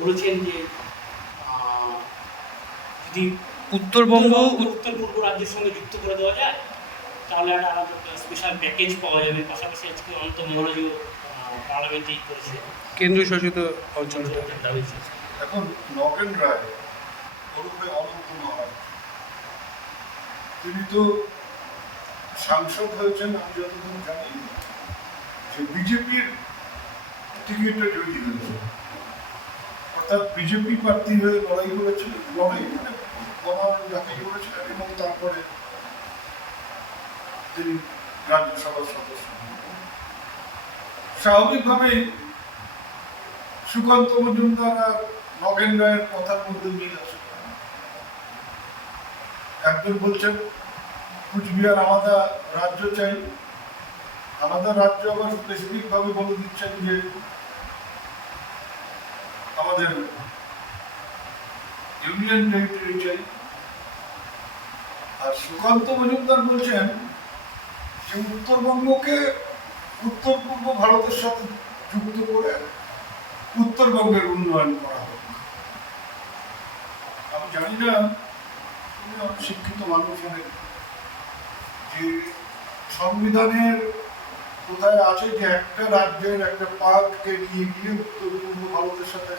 বলেছেন যে যদি উত্তরবঙ্গ উত্তর পূর্ব রাজ্যের সঙ্গে যুক্ত করে দেওয়া যায় তাহলে একটা আলাদা স্পেশাল প্যাকেজ পাওয়া যাবে। পাশাপাশি আজকে অন্ত মহারাজও পার্লামেন্টেই করেছে কেন্দ্রীয় শাসিত অঞ্চলটা। দাবি। এখন নগেন রায় ওরূপে অনন্ত মহারাজ, তিনি তো সাংসদ হয়েছেন আমি যতদিন জানি যে বিজেপির টিকিটে তৈরি হয়েছে, অর্থাৎ বিজেপি প্রার্থী হয়ে লড়াই করেছিলেন, লড়াই মানে মনোনয়ন দাখিল করেছিলেন এবং তারপরে তিনি রাজ্যসভার সদস্য। স্বাভাবিকভাবেই সুকান্ত মজুমদার আর নগেন রায়ের কথার মধ্যে মিল আছে। একজন বলছেন কুচবিহার আলাদা রাজ্য চাই, আলাদা রাজ্য আবার স্পেসিফিক ভাবে বলে দিচ্ছেন যে আমাদের ইউনিয়ন টেরিটরি চাই। আর সুকান্ত মজুমদার বলছেন যে উত্তরবঙ্গকে উত্তর পূর্ব ভারতের সাথে যুক্ত করে উত্তরবঙ্গের উন্নয়ন করা হোক। আমি জানি না, তুমি অনেক শিক্ষিত মানুষ, অনেক যে সংবিধানের কোথায় আছে যে একটা রাজ্যের একটা পার্টকে নিয়ে গিয়ে উত্তর পূর্ব ভারতের সাথে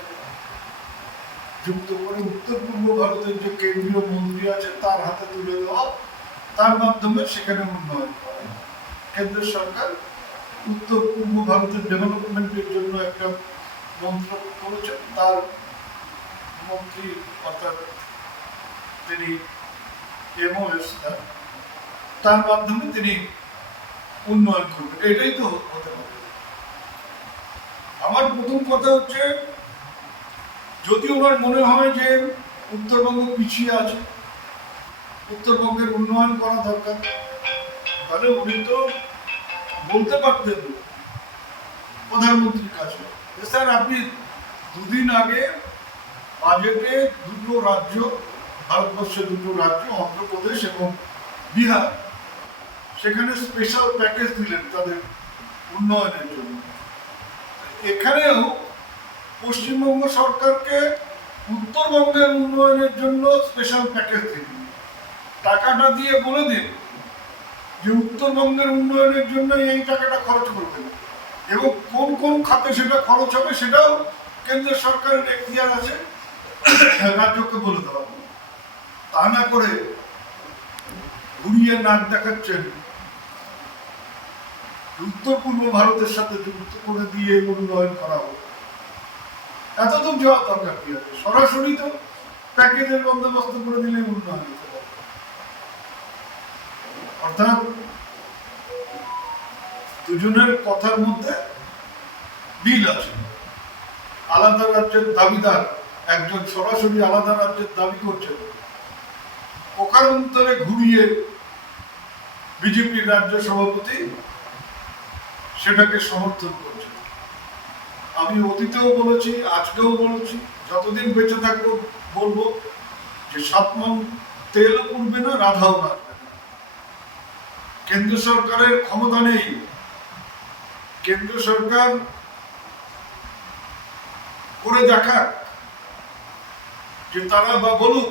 যুক্ত করে উত্তর পূর্ব ভারতের যে কেন্দ্রীয় মন্ত্রী আছে তার হাতে তুলে দেওয়া, তার মাধ্যমে সেখানে উন্নয়ন করা। কেন্দ্র সরকার উত্তর পূর্ব ভারতের ডেভেলপমেন্টের জন্য একটা মন্ত্রক করেছেন, তার মন্ত্রী অর্থাৎ তিনি এমওএস, তার মাধ্যমে তিনি উন্নয়ন করবেন। এটাই তো হতে পারে। আমার প্রথম কথা হচ্ছে, যদি ওনার মনে হয় যে উত্তরবঙ্গ পিছিয়ে আছে, উত্তরবঙ্গের উন্নয়ন করা দরকার, তাহলে উনি তো বলতে পারতেন প্রধানমন্ত্রীর কাছে, স্যার আপনি দুদিন আগে বাজেটে দুটো রাজ্য, ভারতবর্ষের দুটো রাজ্য অন্ধ্রপ্রদেশ এবং বিহার, সেখানে স্পেশাল প্যাকেজ দিলেন তাদের উন্নয়নের জন্য। এখানেও পশ্চিমবঙ্গ সরকারকে উত্তরবঙ্গের উন্নয়নের জন্য স্পেশাল প্যাকেজ দিন, টাকাটা দিয়ে বলে দিন যে উত্তরবঙ্গের উন্নয়নের জন্য এই টাকাটা খরচ করবেন এবং কোন কোন খাতে সেটা খরচ হবে সেটাও কেন্দ্র সরকারের এখতিয়ার আছে, রাজ্যকে বলে দেওয়া। তা না করে ঘুরিয়ে নাক দেখাচ্ছেন উত্তর পূর্ব ভারতের সাথে যুক্ত করে দিয়ে উন্নয়ন করা হবে, এত তো যাওয়া দরকার কি আছে? সরাসরি তো প্যাকেজের বন্দোবস্ত করে দিলে উন্নয়ন হতে পারে। অর্থাৎ দুজনের কথার মধ্যে মিল আছে। আলাদা রাজ্যের দাবিদার একজন সরাসরি আলাদা রাজ্যের দাবি করছেন, ওখানে ঘুরিয়ে বিজেপির রাজ্য সভাপতি সেটাকে সমর্থন করছে। আমি অতীতেও বলেছি, আজকেও বলেছি, যতদিন বেঁচে থাকবো বলবো যে 7 মণ তেলও পুড়বে না, রাধাও নাচবে না। কেন্দ্র সরকারের ক্ষমতা নেই। কেন্দ্র সরকার করে দেখা যে তারা, বা বলুক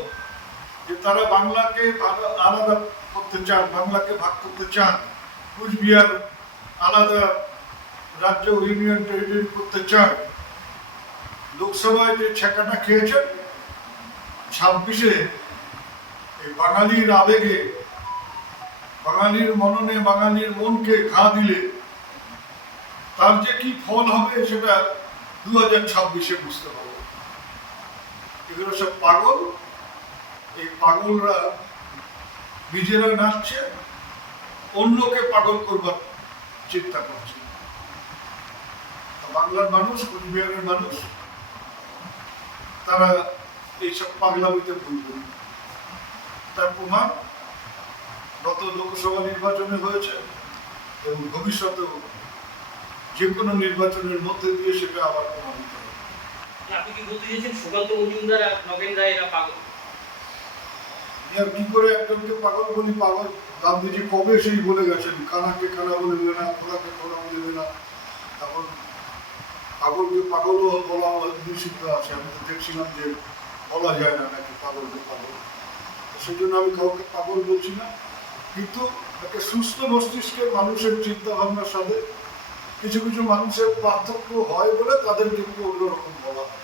যে তারা বাংলাকে আলাদা করতে চান, বাংলাকে ভাগ করতে চান, কুচবিহার আলাদা রাজ্য ইউনিয়ন টেরিটরি করতে চান। লোকসভায় যে ছেঁকাটা খেয়েছেন 26-এ, এই বাঙালির আবেগে, বাঙালির মননে, বাঙালির মনকে ঘা দিলে তার যে কি ফল হবে সেটা 2026-এ বুঝতে পারবো। এগুলো সব পাগল। এই পাগলরা নিজেরা নাচছে, অন্যকে পাগল করবার চিন্তা করছে। বাংলার মানুষ, কুচবিহারের মানুষ, তারা এইসব পাগলামিতে ভুলবে। তার প্রমাণ গত লোকসভা নির্বাচনে হয়েছে এবং ভবিষ্যতেও যে কোনো নির্বাচনের মধ্যে দিয়ে সেটা আবার প্রমাণিত হবে। আপনি কি বলতে চাইছেন সুকান্ত মজুমদার আর নগেন রায় এরা পাগল? আর কি করে একজনকে পাগল বলি? পাগল গান্ধীজি কবে সেই বলে গেছেন, কানাকে কানা বলবে না, খোলাকে খোলা বলবে না। তখন পাগলকে পাগলও বলা নিষিদ্ধ আছে। আমি তো দেখছিলাম যে বলা যায় না নাকি পাগলকে পাগল। সেই জন্য আমি কাউকে পাগল বলছি না, কিন্তু একটা সুস্থ মস্তিষ্কের মানুষের চিন্তা ভাবনার সাথে কিছু কিছু মানুষের পার্থক্য হয় বলে তাদেরকে একটু অন্যরকম বলা হয়।